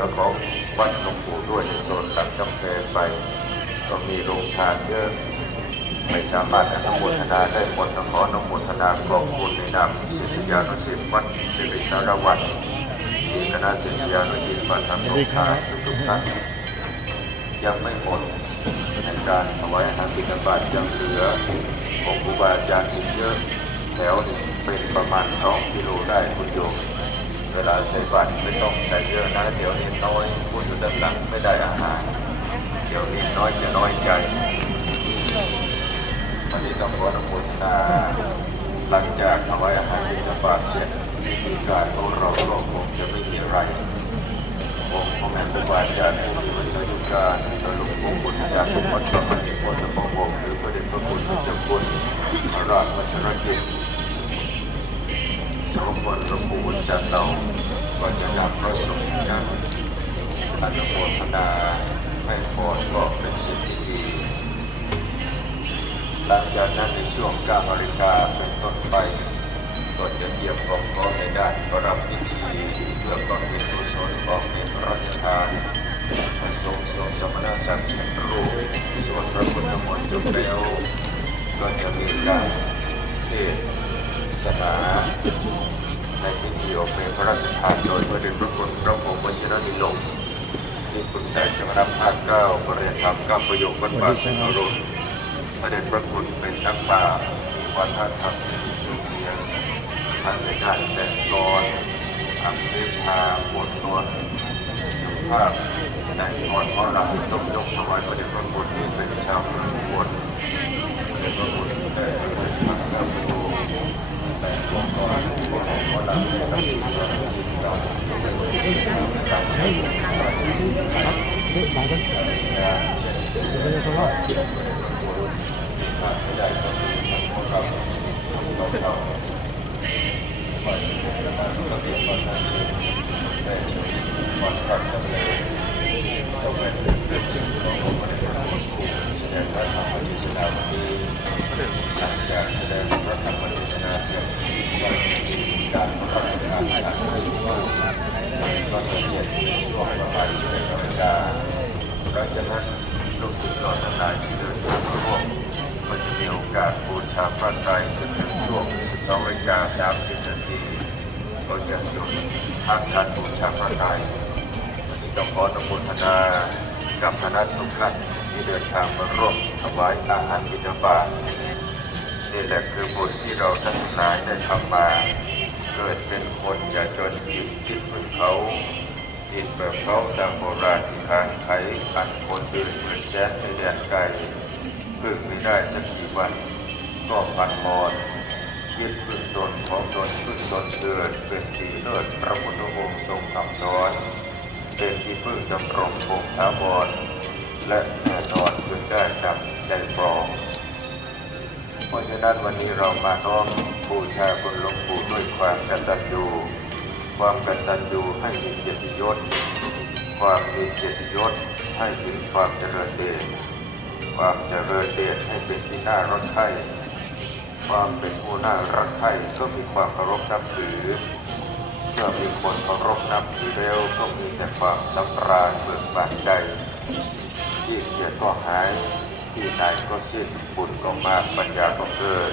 อของวัดหลวงปู่ด้วยในโซนตัดกำแพงไป ก็มีโรงทานเยอะ ไม่สามารถอนุโมทนาได้หมดต้องขออนุโมทนากองบุญในนามศิษยานุศิษย์วัดสิริสารวัตรที่คณะศิษยานุศิษย์วัดทั้งสองท่านทุกๆท่านยังไม่หมดในการถวายอาหารบิณฑบาตยังเหลือของครูบาอาจารย์อีกเยอะแถวหนึ่งเป็นประมาณสองกิโลได้คุณโยม เวลาใช้บัตรไม่ต้องใส่เยอะนะเดี๋ยวนี้น้อยพูดอยู่ด้านหลังไม่ได้อาหาร เดี๋ยวนี้น้อยจะน้อยใจวันนี้ต้องขออนุโมทนาหลังจากถวายอาหารบิณฑบาตเสร็จวิธีการของเราก็คงจะไม่มีอะไรองค์พระแม่ครูบาอาจารย์ผู้มีวิสัยการสรุปองค์บุญจากทุกวัดพระมณีโพธิปกรณ์หรือพระเดชพระคุณเจ้าคุณพระราชวัชรกิจสม บูรณ์จากเราก็จะนำพระสงฆ์นั้นอนุโมทนาให้พรก็เป็นสิ่งที่ดีหลังจากนั้นในช่วงการบริการเป็นต้นไปก็จะเตรียมความพร้อมในด้านประรับพิธีเพื่อความเป็นกุศลของเป็นพระราชทานพระสงฆ์ทรงสมณศักดิ์สันรูปส่วนพระพุทธมนต์จบแล้วก็จะมีการเทศนา ในพิธีออกเป็นพระราชทานโดยพระเดชพระคุณพระบรมวชิรนิยมที่ปรึกษาจังหวัดภาคเก้าบริเวณธรรมเก้าประโยควัดป่าสุนทรนพระเดชพระคุณเป็นนักป่าวัฒนธรรมสุเทียนท่านเป็นการแต่งกลทำเสื้อผ้าบทนวสุภาพแต่งกลเพระราต้องยกถวายพระเดชพระคุณที่เป็นชาวพุทธบนพระเดชพระคุณได้เป็นพระเจ้าผู้แต่งกลก่อนเพราะเราได้รับการจิตเราเป็นการให้ไม่ได้ก็คือของป่ารระเบียบวัฒนธรรมได้วัดพระดำเนินต้องเป็นเรื่องขององค์พระเดชพระคุณแสดงพระธรรมเทศนาวันนี้หลังจากแสดงพระธ รรากับคณะทุกท่านที่เดินทางมาร่วมถวายอาหารบิณฑบาตนี่แหละคือบุญที่เราทั้งหลายได้ทำมา เกิดเป็นคนอย่าจนจิตจิตเหมือนเขาจิตแบบเขาดังโบราณที่ค้างไขอันคนเดินเหมือนแจ๊สในแดนไกลพึ่งไม่ได้สักกี่วันก็พันมอนยึดพึ่งตนของตนพึ่งตนเกิดเป็นสีเลิศพระพุทธองค์ทรงคำสอน เป็นที่พึ่งดำรงคงท้าวรและแน่นอนจนได้ดังใจปรองเพราะฉะนั้นวันนี้เรามาน้อมบูชาคุณหลวงปู่ด้วยความกตัญญูความกตัญญูให้มีเกียรติยศ ความมีเกียรติยศให้ถึงความเจริญเดชความเจริญเดชให้เป็นที่น่ารักใคร่ความเป็นผู้น่ารักใคร่ก็มีความเคารพนับถือ เมื่อมีคนเคารพนับถือแล้วก็มีแต่ความสำราญเบิกบานใจที่เกียรติก็หายที่ไหนก็สิ้นบุญก็มากปัญญาก็เกิด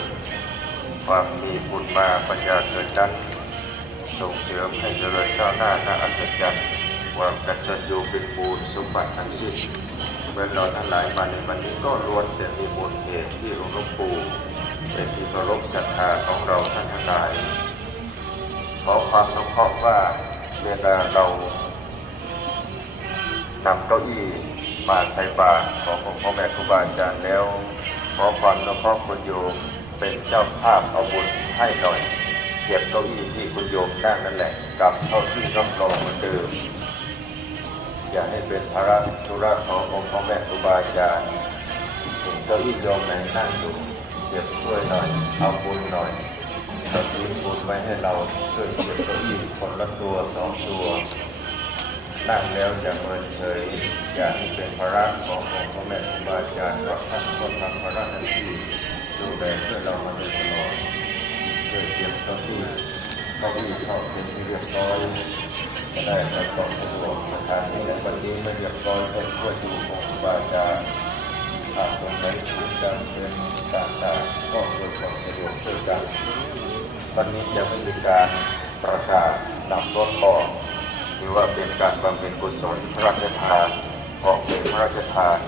ความมีบุญมาปัญญาเกิดนั้นส่งเสริมให้เจริญก้าวหน้าน่าอัศจรรย์ความกตัญญูเป็นบูญสมบัติทั้งสิ้นเมื่อเราทั้งหลายมาในวันนี้ก็ล้วนแต่มีมูลเหตุที่หลวงปู่เป็นที่เคารพศรัทธาของเราท่านทั้งหลาย ขอความนุเคราะห์ว่าเวลาเรานำเก้าอี้มาใส่บาตรขององพ่อแม่ครูบาอาจารย์แล้ว ขอความนุเคราะห์คุณโยมเป็นเจ้าภาพเอาบุญให้หน่อยเก็บเก้าอี้ที่คุณโยมนั่งนั่นแหละกลับเข้าที่รับรองเหมือนเดิมอย่าให้เป็นภาระธุระขององค์พ่อแม่ครูบาอาจารย์เห็นเก้าอี้โยมไหนนั่งอยู่เก็บช่วยหน่อยเอาบุญหน่อย เราทิ้งบุญไว้ให้เราช่วยเก็บเก้าอี้คนละตัวสองตัวนั่งแล้วจะเมินเฉยอย่าให้เป็นภาระขององค์พระแม่ครูบาอาจารย์เพราะท่านก็ทำภาระหน้าที่ดูแลเพื่อเรามาโดยตลอดช่วยเก็บเก้าอี้เก้าอี้เข้าเป็นที่เรียบร้อยจะได้ไปต่อสะดวกสถานที่ในวันนี้ไม่เรียบร้อยให้ช่วยดูองค์บาอาจาหากตรงไหนถูกจำเป็นต่างๆก็ช่วยความสะดวกช่วยกัน วันนี้ยังไม่มีการประกาศนำรถออกหรือว่าเป็นการบำเพ็ญกุศลพระราชทานออกเป็นพระราชทาน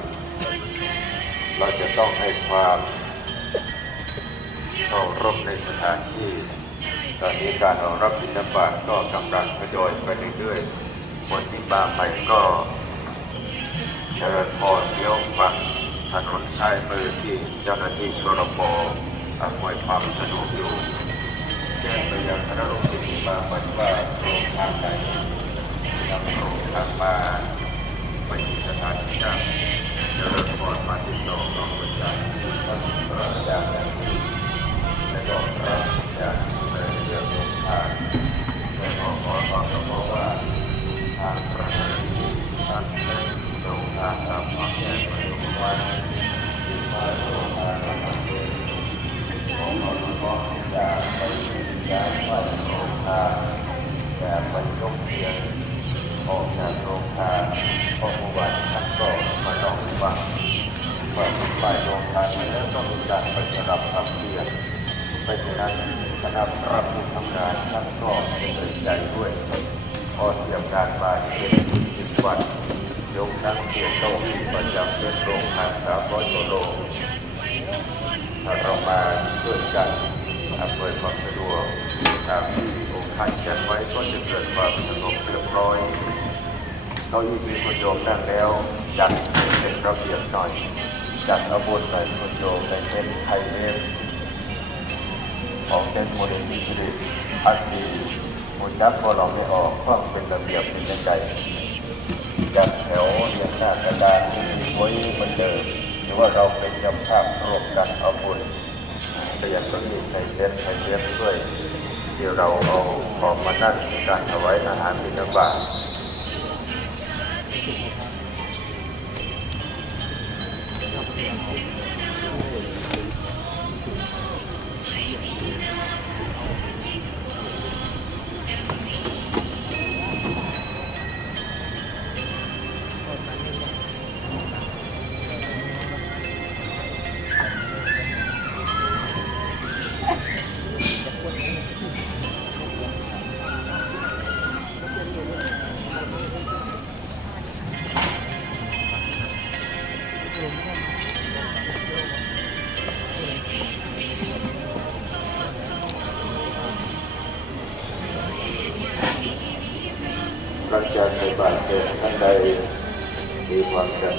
เราจะต้องให้ความเคารพในสถานที่ ตอนนี้การรองรับบิณฑบาตก็กำลังทยอยไปเรื่อยๆคนที่มาใหม่ก็เชิญพอเลี้ยวฝั่งถนนซ้ายมือที่เจ้าหน้าที่ชลบานท่านก็เป็นใจด้วย พอเตรียมการมาที่เป็นสิบวันยกทั้งเกียรติโต๊ะประจำเป็นโรงทานสามร้อยกิโลถ้าเรามาช่วยกันอำนวยความสะดวกตามที่องค์ท่านจัดไว้ก็จะเกิดความสงบเรียบร้อยเก้าอี้ที่คุณโยมนั่งแล้วจัดเป็นระเบียบหน่อยจัดอาวุธหน่อยคุณโยมในเป็นไทยเวฟของเป็นโมเดลนิสิต อันดีคุณยักษ์พอเราไม่ออกก็เป็นระเบียบเป็นยังไงจัดแถวเรียงหน้ากระดานไว้เหมือนเดิมหรือว่าเราเป็นจำภาพรวมกันเอาบุญเรียนก็มีไทยเวฟไทยเวฟด้วยเดี๋ยวเราเอาของมานั่งในการถวายอาหารบิณฑบาต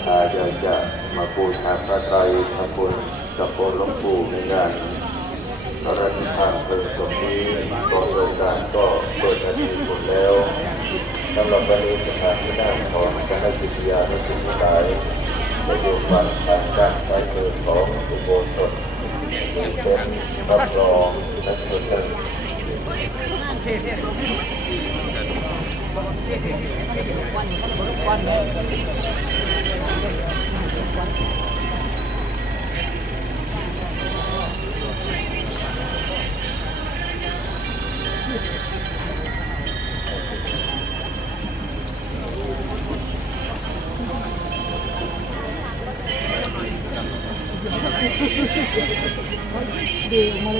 ทาอยากจะมาบูชาพระไตรทำบุญกับโพลงปู่ในงานพระราชทานเพลิงศพนี้ก็โดยการก็เปิดนาทีหมดแล้วสำหรับวันนี้สถานที่นั่งของคณะจิตยานุสิตทั้งหลายจะอยู่ฝั่งทางด้านซ้ายมือของอุโบสถซึ่งเป็นรับรองและส่วนหนึ่งกูบ่ได้หนูมาทางนี้มาควา มหมายว่าตุ้งก็ว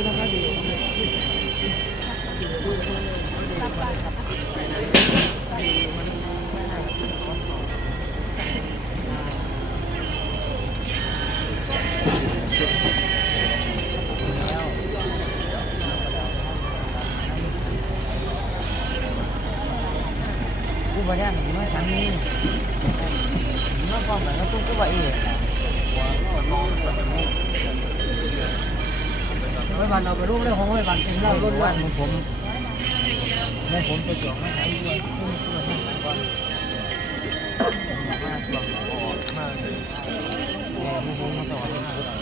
่าเองไว้วันเราไปรูปเรื่องของไว้วันเป็นเล่าล้วนๆของผมในผมจะจองมาใช้ด้วยตุ้งก็ว่าให้ก่อนมาตัวออกมาเลยแหมผมมาต่อมาชุ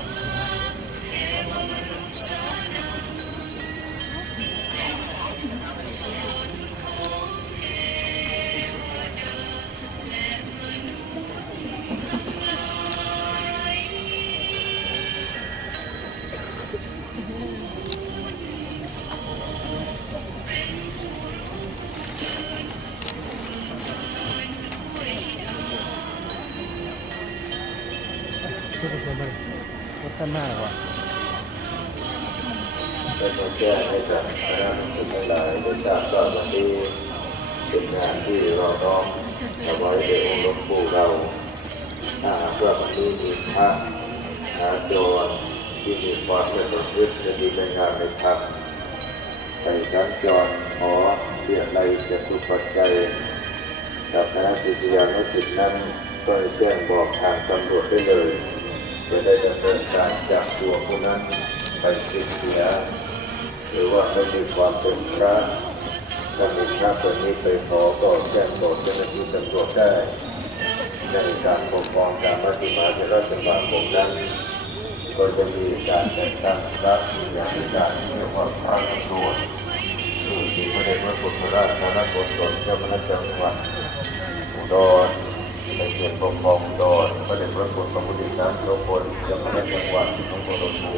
จะทุกปัจจัยกับคณะศิษยานุศิษย์นั้นก็แจ้งบอกทางตำรวจได้เลย จะได้ดำเนินการจับตัวผู้นั้นไปสิ้นเสียหรือว่าไม่มีความเป็นพระถ้ามีพระคนนี้ไปขอก็แจ้งบอกเจ้าหน้าที่ตำรวจได้ในการปกครองการมัธยมาธิราชสมาคมนั้นก็จะมีการแต่งตั้งพระอย่างที่การเรียกว่าพระตำรวจ รีพระเดชพระคุณพระราชนโกศลเจ้าคณะจังหวัดอุดรในเขตปกครองอุดรพระเดชพระคุณพระพุทธเจ้าโสพลเจ้าคณะจังหวัดหนองบัวลำพู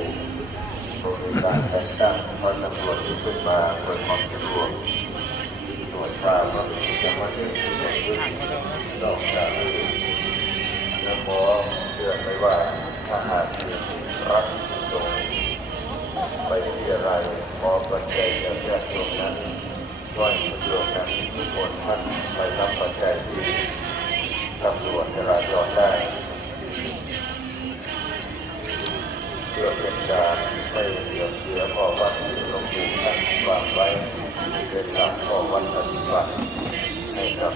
โดยการแต่งตั้งพระตำรวจที่ขึ้นมาเพื่อความสะดวกตรวจตาว่าจังหวัดที่เป็นขึ้นนอกจากนี้และขอเตือนไว้ว่าถ้าหากมีรัก ไปที่อะไรขอปัจจัยจากญาติโยมนั้นช่วยสะดวกกันทุกคนท่านไปรับปัจจัยที่ตำรวจจราจรได้เพื่อเป็นการไม่เสียเสียข้อวัดที่หลวงปู่ท่านวางไว้เป็นหลักข้อวัดปฏิบัติให้กับ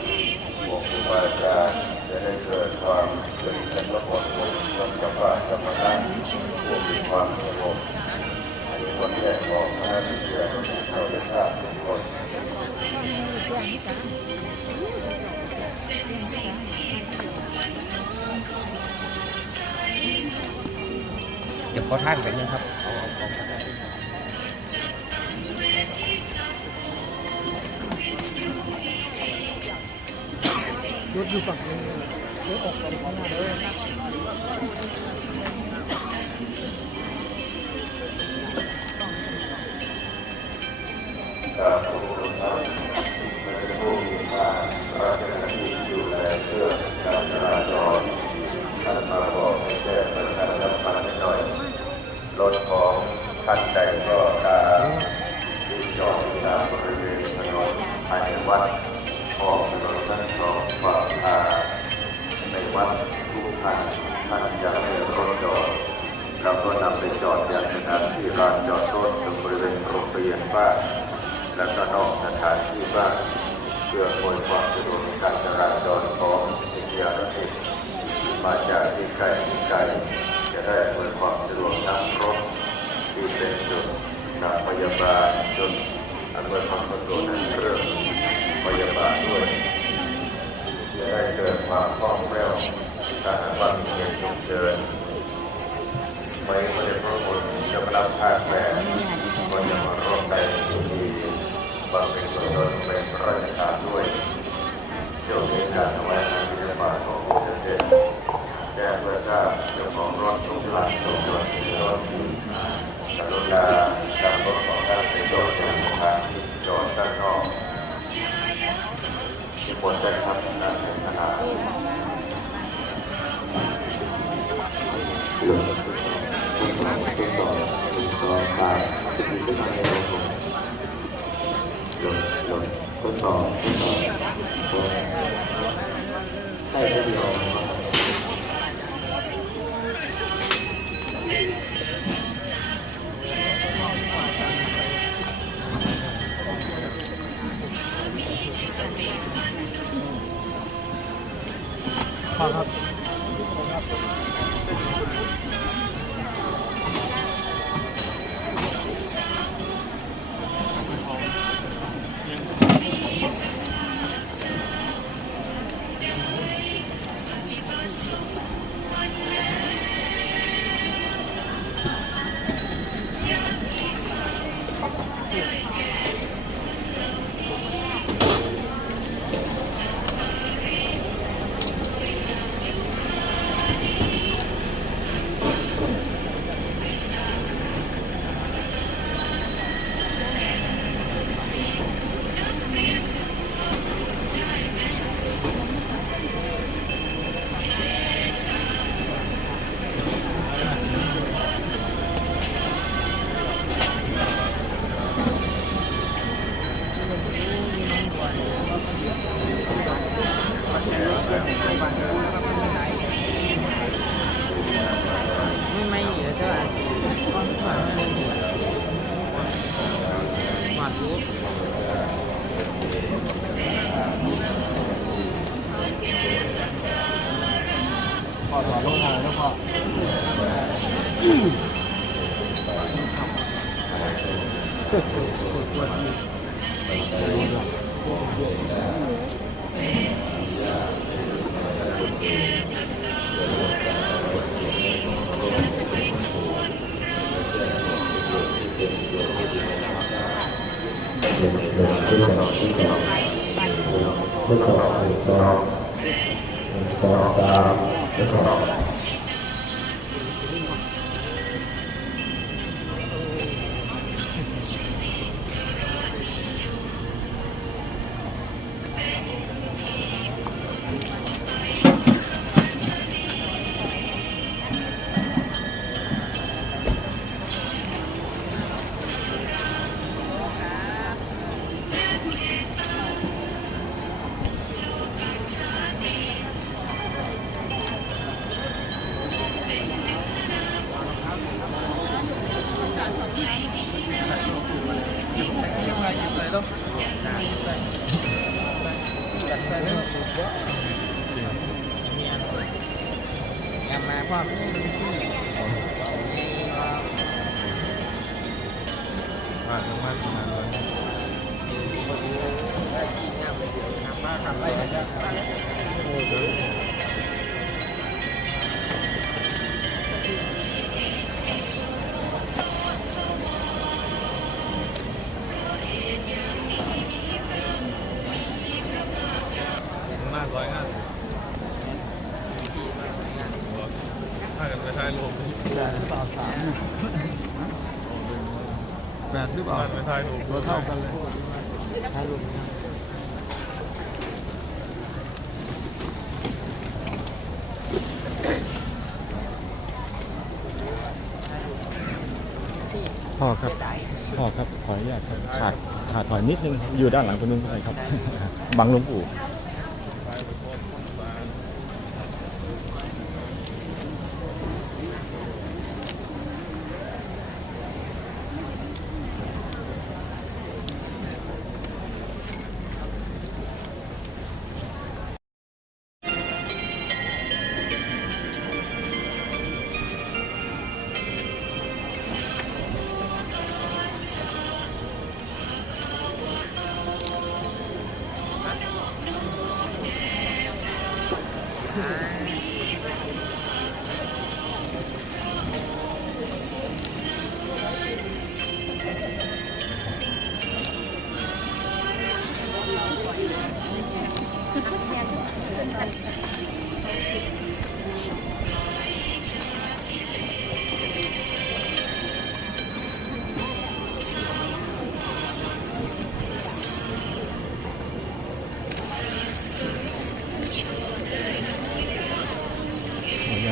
พวกครูบาอาจารย์จะได้เกิดความเป็นกันระบบของสัมปทานธรรมะพวกมีความสงบ คนแรกของพระที่เกิดเข้าได้ทราบทุกคน เดี๋ยวขอท่านกันนะครับ รถอยู่ฝั่งนี้รถออกฝั่งข้างหน้าเลย กับผู้รู้ทำเป็นผู้มีการราชการที่ดูแลเรื่องการจราจรท่านมาบอกให้แจ้งประชาสัมพันธ์ให้หน่อย รถของท่านใดก็ตามที่จอดอยู่ตามบริเวณถนนภายในวัดออกถนนทั้งสองฝั่งทางในวัดทุกท่านท่า เราก็นำไปจอดอย่างสถานที่ลานจอดรถตรงบริเวณโรงเรียนบ้า และก็นอกสถานที่บ้านเพื่ออำนวยความสะดวกในการจราจรของสิทธิานุสิษย์ที่มาจากที่ไกลที่ไกลจะได้อำนวยความสะดวกทั้งรถที่เป็นจุดการพยาบาลจุดอำนวยความสะดวกในเรื่องพยาบาลด้วยจะได้เกิดความคล่องแคล่วถ้าหากว่ามีเหตุฉุกเฉินไม่ไม่ได้พระคุณจะมารับผ่านแผนก็จะมาร่วมในพิธี บำเพ็ญกุศลเป็นราชการด้วยเกี่ยวการถวายงานพิธีบาขององค์เด็จแก้เพื่อทราบเจ้าของรถทุกหลังทุกรถรถกรุณาการรถของท่านเป็นรถจากสถานที่จอดด้านนอกที่ควรได้ทำงาทั้งวันประมาณนั้นมาทำอะไรือเปล่าบ้านไปถ่ายรูปเท่ากันเลยถ่ายรูปพ่อครับพ่อครับ ขออนุญาตครับขาดขาดถอยนิดนึง อยู่ด้านหลังคนนู้นไปครับ บังหลวงปู่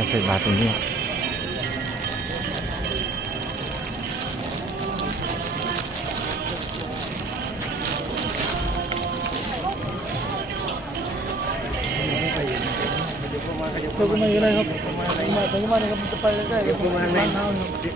ใส่บาตรตรงนี้ ก็มาเนี่ยครับมันจ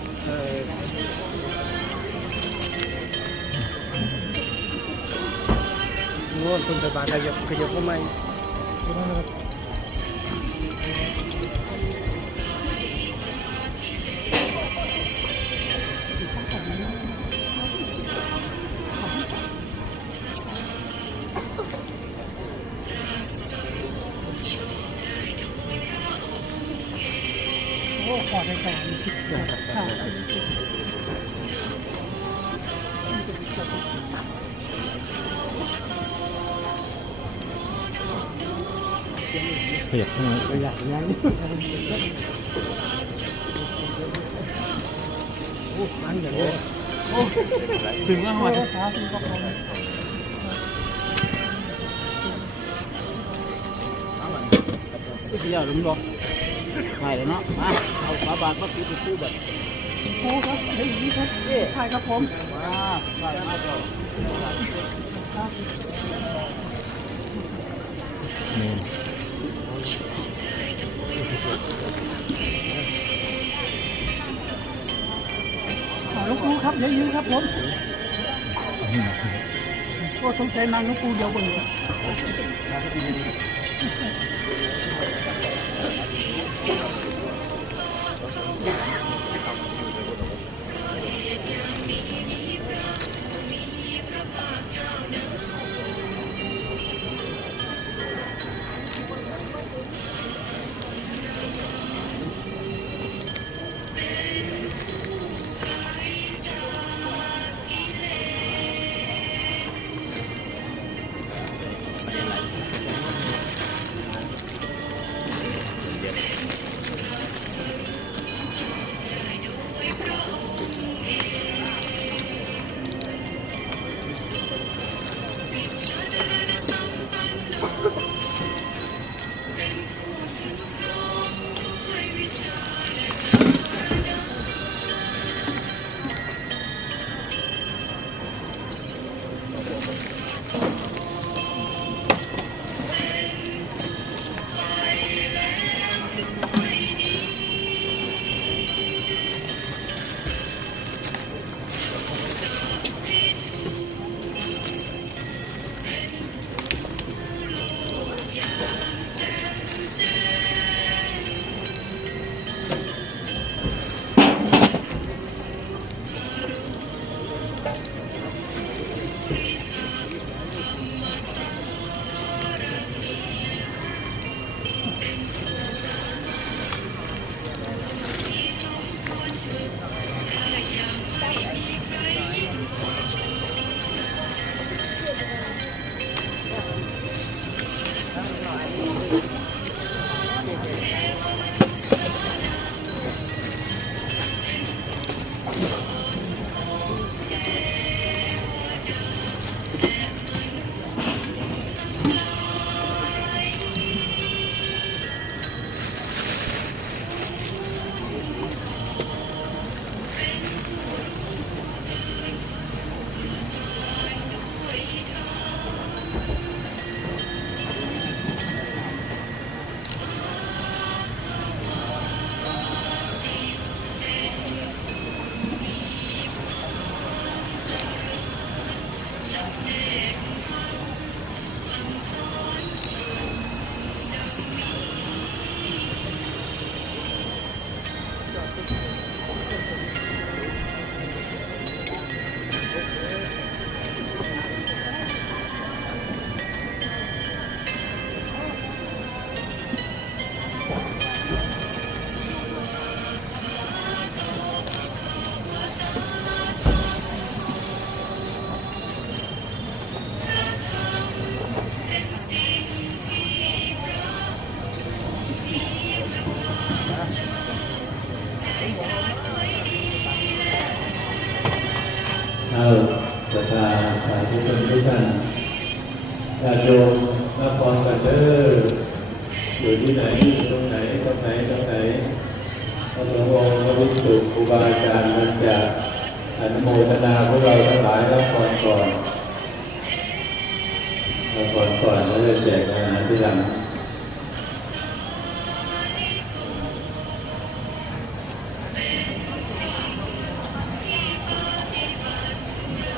ขยับข้างในประหยัดงั้นโอ้อันอย่างนี้โอ้ถึงว่าหอดสามสิบกว่าคนเสียหรือไม่ใช่เลยเนาะมาเอาฝาบาทมาปิดตู้แบบโอ้ครับเฮ้ยนี่ครับเอ๊ะใช่ครับผมมาใช่มาเจ้านี่ห ลูกปูครับเดี๋ยวยื้ครับผมก็สงสัยนางลูกปูเดียวกันเลย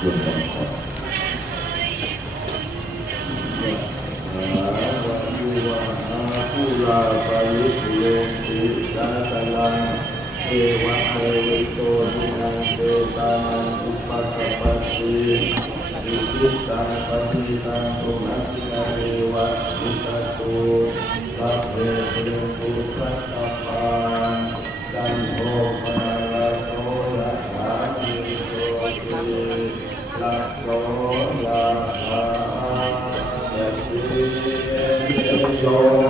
บนสังขาราปายุติเลสิสาตลังเอวะเกวโตนังเตตานังอุปกปัสสิอิจิตางปฏิตังโตนัสสิเอวะอิตาโตสัพเว Lord.